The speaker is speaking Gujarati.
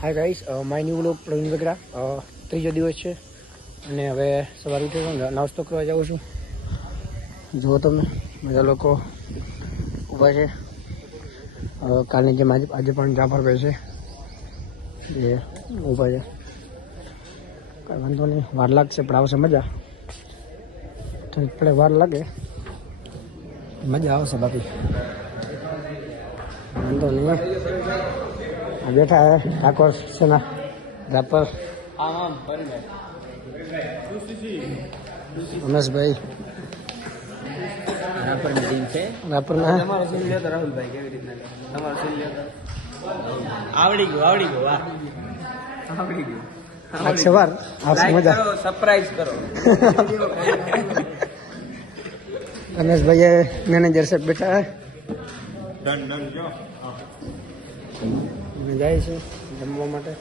Hi guys, my new vlog Pravin Vegada. ત્રીજો દિવસ છે અને હવે સવારે ઉઠ્યો છું, નાસ્તો કરવા જાઉં છું. જુઓ તમે બધા લોકો ઊભા છે. કાલની જેમ આજે પણ જાફરભાઈ છે જે ઊભા છે. કાંઈ વાંધો નહીં, વાર લાગશે પણ આવશે મજા. થોડીક પડે વાર લાગે, મજા આવશે. બાકી વાંધો નહીં. બેઠા है ठाकुर सेना रापर उमेश भाई રાપર ની ટીમ છે. रापर ना તમારો સીન લ્યો તો રાહુલભાઈ કેવી રીતના તમારો સીન લ્યો તો આવડી ગયું વાહ આવડી ગયું. आज सवार आपसे मजा કરો સરપ્રાઈઝ કરો. उमेश भाई मैनेजर से बैठा है. ડન જો જાય છે જમવા માટે.